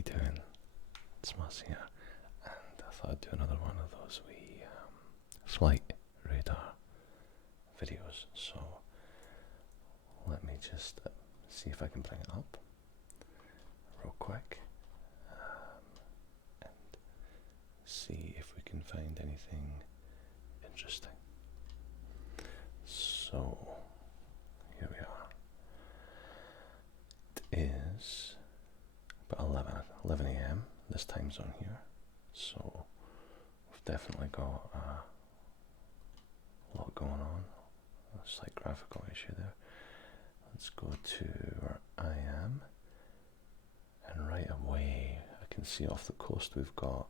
you doing? It's Muzz here, and I thought I'd do another one of those wee FlightRadar videos. So let me just see if I can bring it up real quick and see if we can find anything interesting. So here we are. It is about 11 a.m. this time zone here, so we've definitely got a lot going on. A slight graphical issue there. Let's go to where I am, and right away I can see off the coast we've got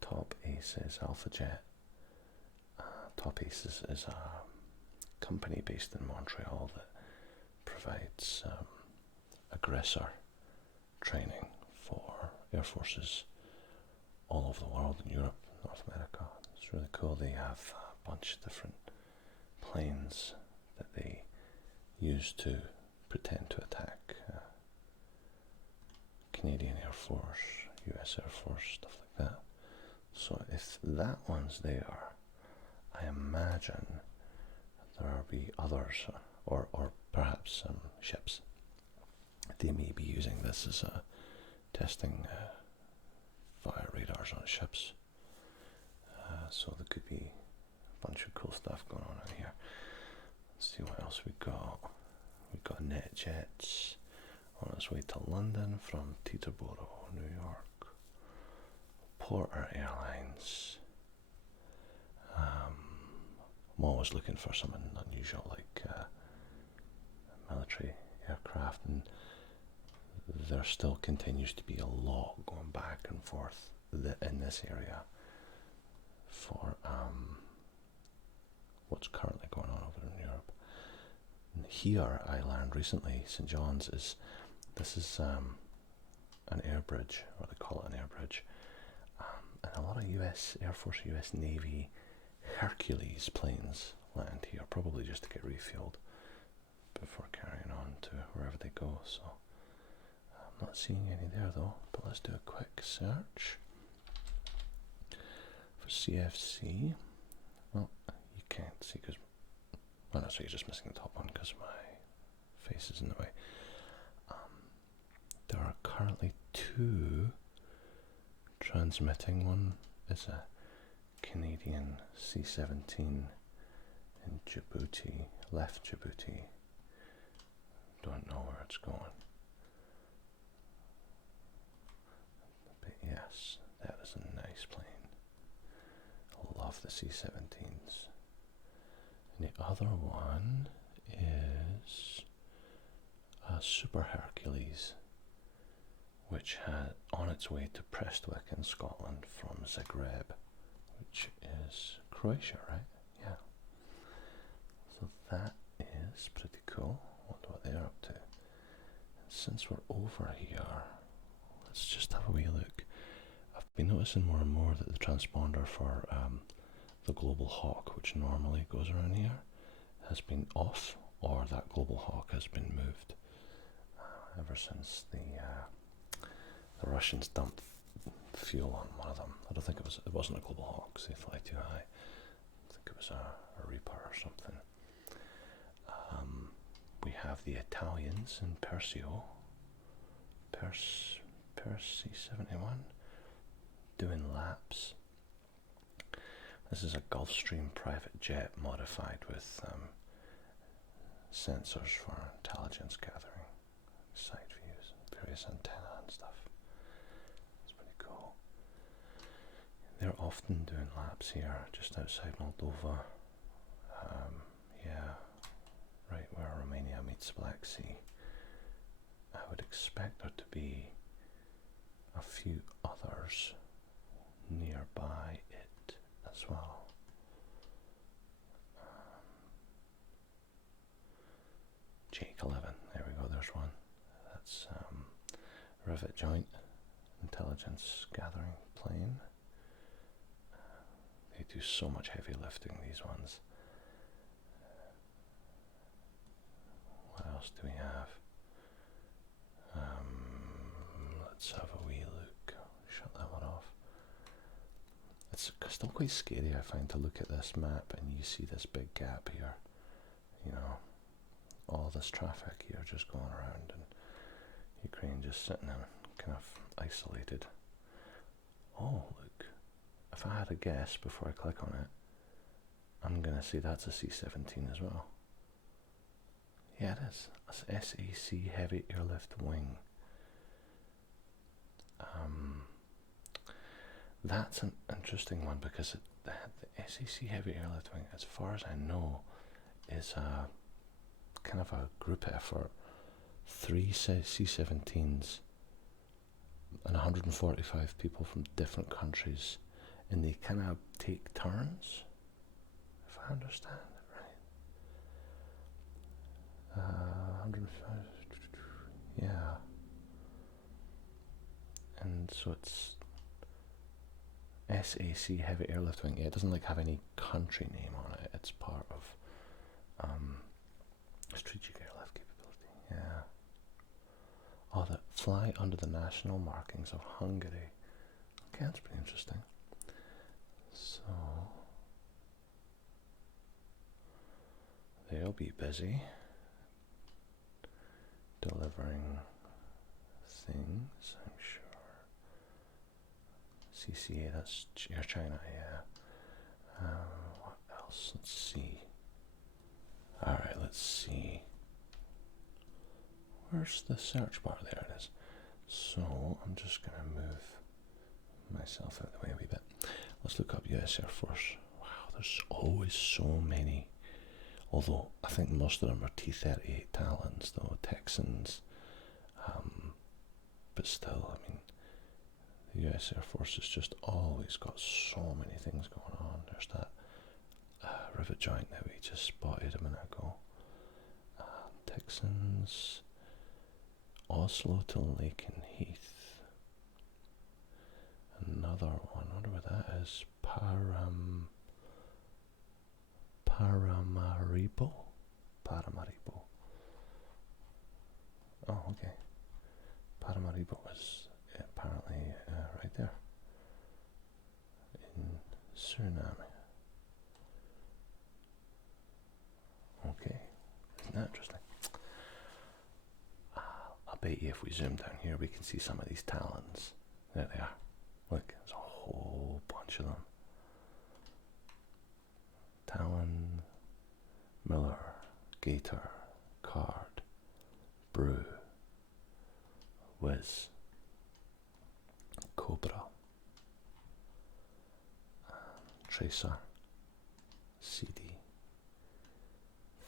Top Aces Alpha Jet. Top Aces is a company based in Montreal that provides aggressor training for air forces all over the world, in Europe, North America. It's really cool. They have a bunch of different planes that they use to pretend to attack Canadian Air Force, US Air Force, stuff like that. So if that one's there, I imagine there will be others, or perhaps some ships. They may be using this as a testing via radars on ships. So there could be a bunch of cool stuff going on in here. Let's see what else we got. We've got NetJets on its way to London from Teterboro, New York. Porter Airlines. I'm always looking for something unusual, like military aircraft, and there still continues to be a lot going back and forth in this area for what's currently going on over in Europe. And here I learned recently, St. John's is an air bridge, or they call it an air bridge, and a lot of US Air Force, US Navy Hercules planes land here, probably just to get refueled before carrying on to wherever they go. So I'm not seeing any there though, but let's do a quick search for CFC. Well, you can't see because, well, no, so you're just missing the top one because my face is in the way. There are currently two transmitting. One is a Canadian C-17 in Djibouti, left Djibouti. Don't know where it's going. But yes, that is a nice plane. I love the C-17s. And the other one is a Super Hercules, which had on its way to Prestwick in Scotland from Zagreb, which is Croatia, right? Yeah. So that is pretty cool. Wonder what they're up to. And since we're over here, let's just have a wee look. I've been noticing more and more that the transponder for the Global Hawk, which normally goes around here, has been off, or that Global Hawk has been moved ever since the Russians dumped fuel on one of them. I don't think it wasn't a Global Hawk, because they fly too high. I think it was a Reaper or something. We have the Italians in Persio, Percy 71, doing laps. This is a Gulfstream private jet modified with sensors for intelligence gathering, side views, various antenna and stuff. It's pretty cool. They're often doing laps here, just outside Moldova. Yeah, right where Romania meets the Black Sea. I would expect there to be a few others nearby it as well. Jake 11, there we go, there's one. That's Rivet Joint Intelligence Gathering Plane. They do so much heavy lifting, these ones. What else do we have? it's still quite scary, I find, to look at this map and you see this big gap here. You know, all this traffic here just going around, and Ukraine just sitting in kind of isolated. Oh, look. If I had a guess before I click on it, I'm going to say that's a C-17 as well. Yeah, it is. It's SAC Heavy Airlift Wing. That's an interesting one because the SAC Heavy Airlift Wing, as far as I know, is a kind of a group effort. 3 C-17s and 145 people from different countries, and they kind of take turns, if I understand it right. 105, yeah. And so it's SAC Heavy Airlift Wing. Yeah, it doesn't like have any country name on it. It's part of strategic airlift capability. Yeah. Oh, that fly under the national markings of Hungary. Okay, that's pretty interesting. So they'll be busy delivering things, I'm sure. CCA, that's Air China, yeah. What else? Let's see. Alright, let's see. Where's the search bar? There it is. So I'm just going to move myself out of the way a wee bit. Let's look up US Air Force. Wow, there's always so many. Although I think most of them are T-38 Talons, though, Texans. But still, I mean, the US Air Force has just always got so many things going on. There's that rivet joint that we just spotted a minute ago. Texans, Oslo to Lakenheath. Another one, I wonder what that is. Paramaribo? Paramaribo. Oh, okay. Paramaribo is apparently right there in Suriname. Okay, isn't that interesting? I'll bet you if we zoom down here we can see some of these talons. There they are. Look, there's a whole bunch of them. Talon, Miller, Gator, Card, Brew, Whiz, Cobra, Tracer, CD,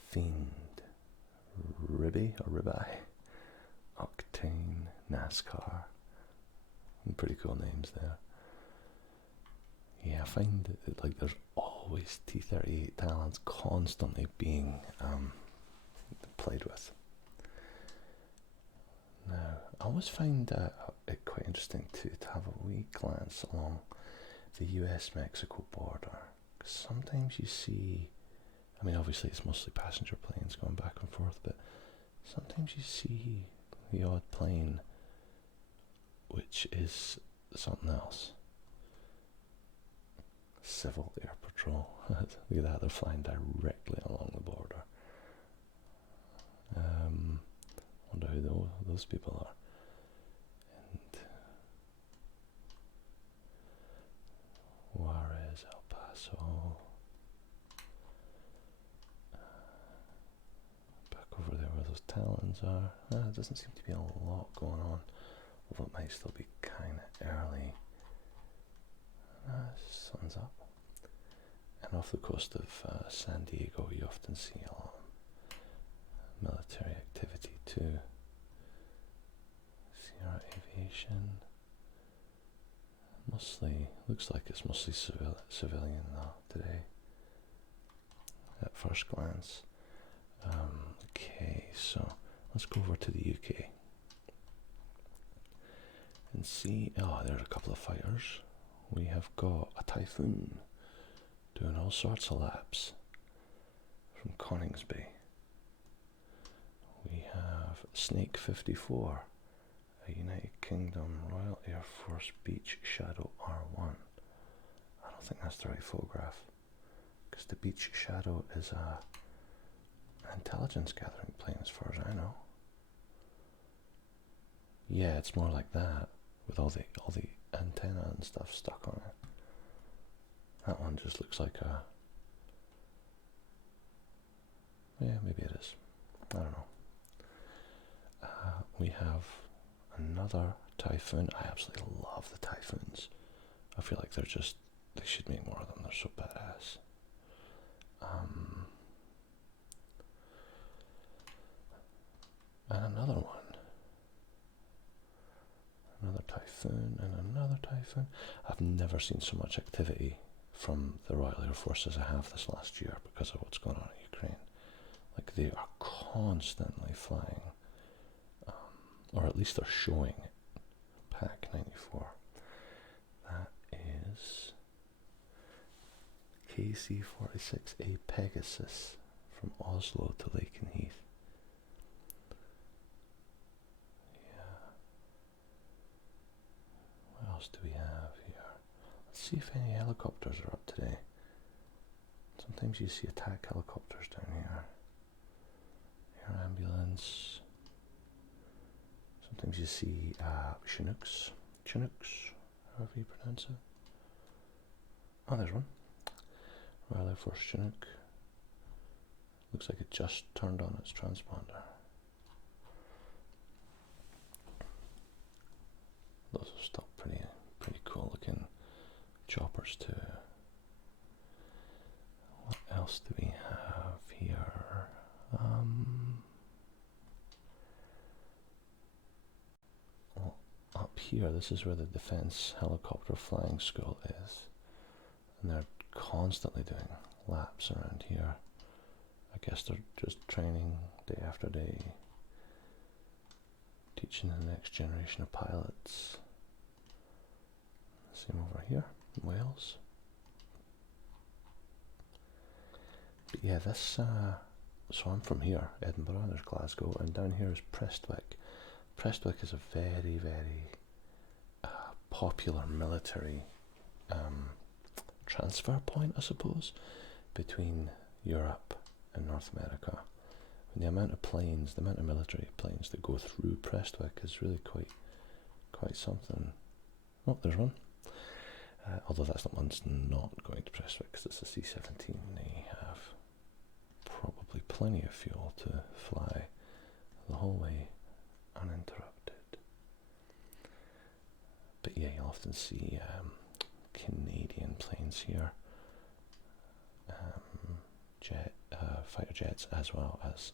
Fiend, Ribby or Ribeye, Octane, NASCAR. Pretty cool names there. Yeah, I find that like there's always T-38 Talons constantly being played with. Now, I always find it quite interesting to have a wee glance along the US-Mexico border. 'Cause sometimes you see, I mean obviously it's mostly passenger planes going back and forth, but sometimes you see the odd plane which is something else. Civil Air Patrol. Look at that, they're flying directly along the border. Wonder who those people are. And Juarez, El Paso. Back over there where those Talons are. There doesn't seem to be a lot going on, although it might still be kind of early. Sun's up. And off the coast of San Diego, you often see a lot of military activity too. Sierra Aviation. Mostly, looks like it's mostly civilian though today, at first glance. Okay, so let's go over to the UK and see. Oh, there's a couple of fighters. We have got a Typhoon doing all sorts of laps from Coningsby. We have Snake 54, a United Kingdom Royal Air Force Beech Shadow R1. I don't think that's the right photograph. Because the Beach Shadow is an intelligence gathering plane as far as I know. Yeah, it's more like that, with all the antenna and stuff stuck on it. That one just looks like a... yeah, maybe it is. I don't know. We have another Typhoon. I absolutely love the Typhoons. I feel like they should make more of them. They're so badass. And another one. Another Typhoon and another Typhoon. I've never seen so much activity from the Royal Air Force as I have this last year because of what's going on in Ukraine. Like, they are constantly flying, or at least they're showing it. Pack 94. That is KC-46A Pegasus from Oslo to Lakenheath. Yeah. What else do we have here? Let's see if any helicopters are up today. Sometimes you see attack helicopters down here. Air ambulance. Sometimes you see Chinooks, however you pronounce it. Oh, there's one. Royal Air Force Chinook. Looks like it just turned on its transponder. Those are still pretty cool looking choppers too. What else do we have here? Well, up here, this is where the Defence Helicopter Flying School is, and they're constantly doing laps around here. I guess they're just training day after day, teaching the next generation of pilots. Same over here in Wales. But yeah, this, so I'm from here, Edinburgh, and there's Glasgow, and down here is Prestwick. Prestwick is a very, very popular military transfer point, I suppose, between Europe and North America. And the amount of planes, the amount of military planes that go through Prestwick is really quite something. Oh, there's one. Although that's the one's not going to Prestwick because it's a C-17. They have probably plenty of fuel to fly the whole way uninterrupted. But yeah, you'll often see Canadian planes here, fighter jets, as well as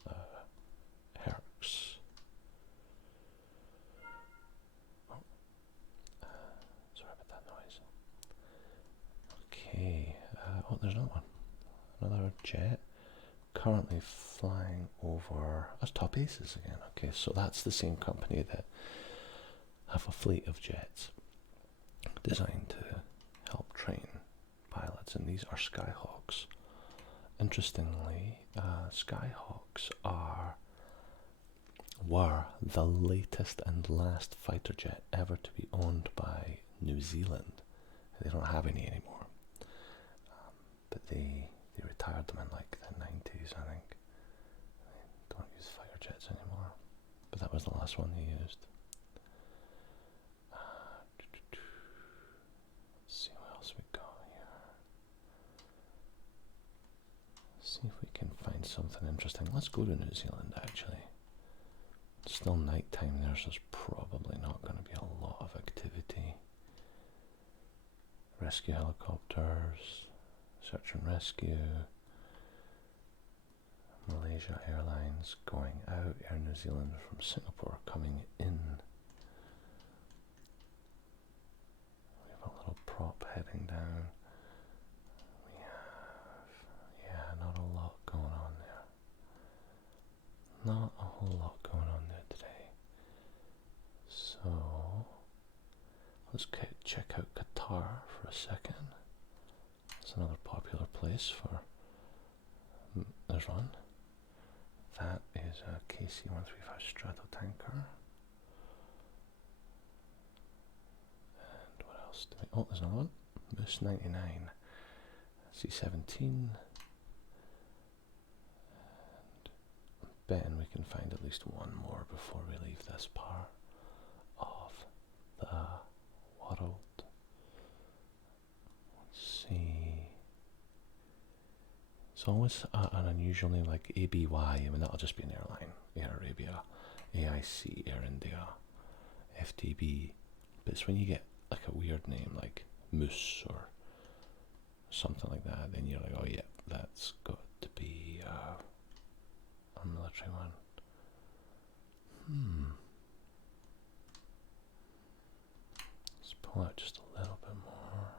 Hercs. Sorry about that noise. Okay, oh, there's another one. Another jet currently flying over. That's Top Aces again. Okay, so that's the same company that have a fleet of jets designed to help train pilots, and these are Skyhawks. Interestingly, Skyhawks were the latest and last fighter jet ever to be owned by New Zealand. They don't have any anymore, but they retired them in like the 90s, I think. They don't use fighter jets anymore, but that was the last one they used. Let's see what else we got here. See if we can find something interesting. Let's go to New Zealand, actually. It's still night time there, so there's probably not going to be a lot of activity. Rescue helicopters, search and rescue, Malaysia Airlines going out, Air New Zealand from Singapore coming in. We have a little prop heading down. We have, yeah, not a lot going on there. Not a whole lot going on there today. So let's check out Qatar for a second. It's another popular place for. There's one. That is a KC-135 Stratotanker. And what else do we? Oh, there's another one. Muzz 99. C-17. And I'm betting we can find at least one more before we leave this part of the world. Let's see. It's always an unusual name like ABY. I mean, that'll just be an airline. Air Arabia, AIC, Air India, FTB. But it's when you get like a weird name like Muzz or something like that, then you're like, oh yeah, that's got to be a military one. Let's pull out just a little bit more.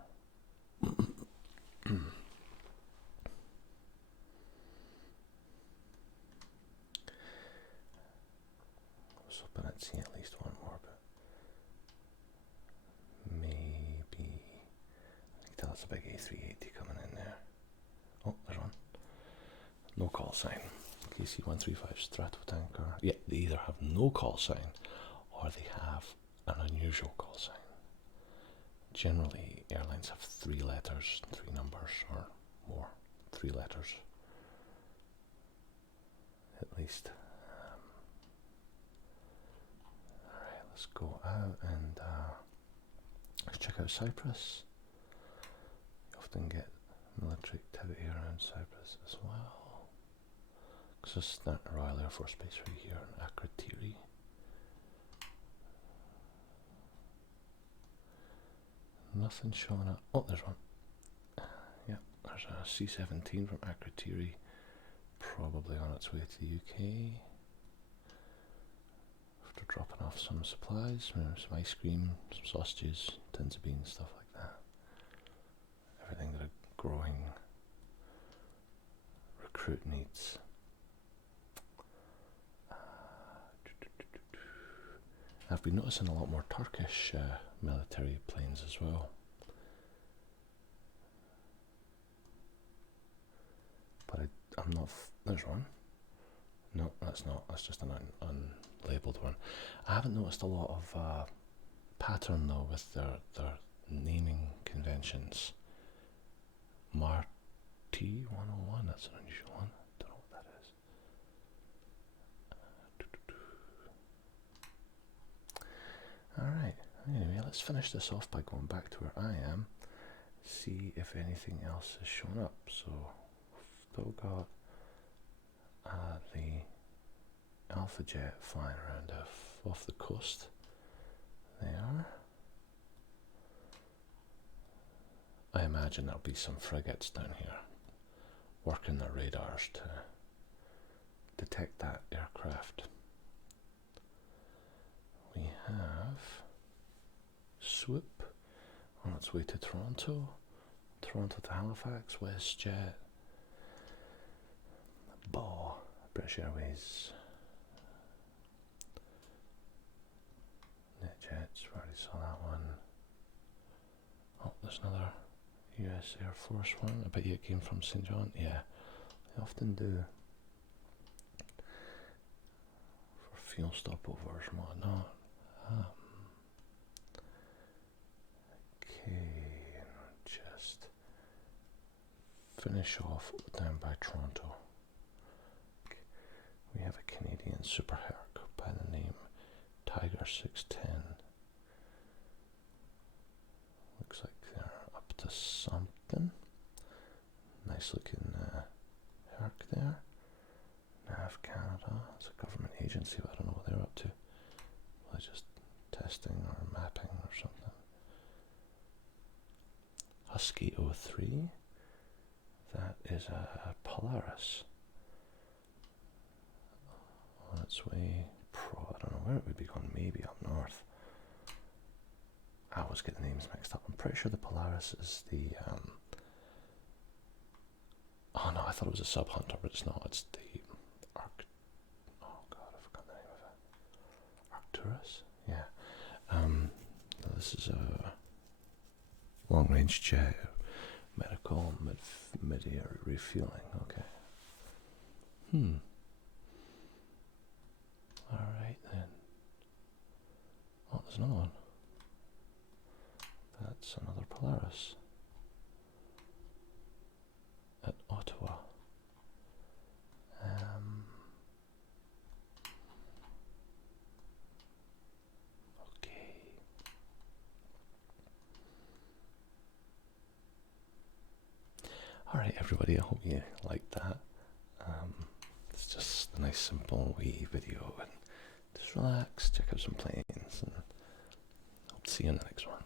I was hoping I'd see at least one more, but maybe. I can tell it's a big A380 coming in there. Oh, there's one. No call sign. KC-135 Stratotanker. Yeah, they either have no call sign or they have an unusual call sign. Generally, airlines have 3 letters, 3 numbers, or more. 3 letters, at least. Alright, let's go out and let's check out Cyprus. You often get military activity around Cyprus as well. Because this is the Royal Air Force Base right here in Akrotiri. Nothing showing up. Oh, there's one. Yeah, there's a C-17 from Akrotiri, probably on its way to the UK. After dropping off some supplies, some ice cream, some sausages, tins of beans, stuff like that. Everything that a growing recruit needs. I've been noticing a lot more Turkish military planes as well. But I'm not. There's one. No, that's not. That's just an unlabeled one. I haven't noticed a lot of pattern though with their naming conventions. Marty 101. That's an unusual one. Don't know what that is. Alright, anyway, let's finish this off by going back to where I am, see if anything else has shown up. So, still got the Alpha Jet flying around off the coast. They are. I imagine there'll be some frigates down here working their radars to detect that aircraft. We have Swoop on its way to Toronto, Toronto to Halifax, WestJet, BAW, British Airways, NetJets, we already saw that one. Oh, there's another US Air Force one. I bet you it came from St. John. Yeah, they often do for fuel stopovers and whatnot. Okay, and just finish off down by Toronto. Okay. We have a Canadian Super Herc by the name Tiger 610. Looks like they're up to something. Nice looking Herc there. NAV Canada, it's a government agency, but I don't know what they're up to. Probably just testing or mapping or something. Husky 03, that is a Polaris. On its way, I don't know where it would be going, maybe up north. I always get the names mixed up. I'm pretty sure the Polaris is the, oh no, I thought it was a Sub Hunter, but it's not, it's the oh god, I forgot the name of it. Arcturus? Yeah. This is a long-range jet, medical, mid-air refueling, okay. Alright then. Oh, there's another one. That's another Polaris. Alright, everybody, I hope you liked that. It's just a nice, simple, wee video, and just relax, check out some planes, and hope to see you in the next one.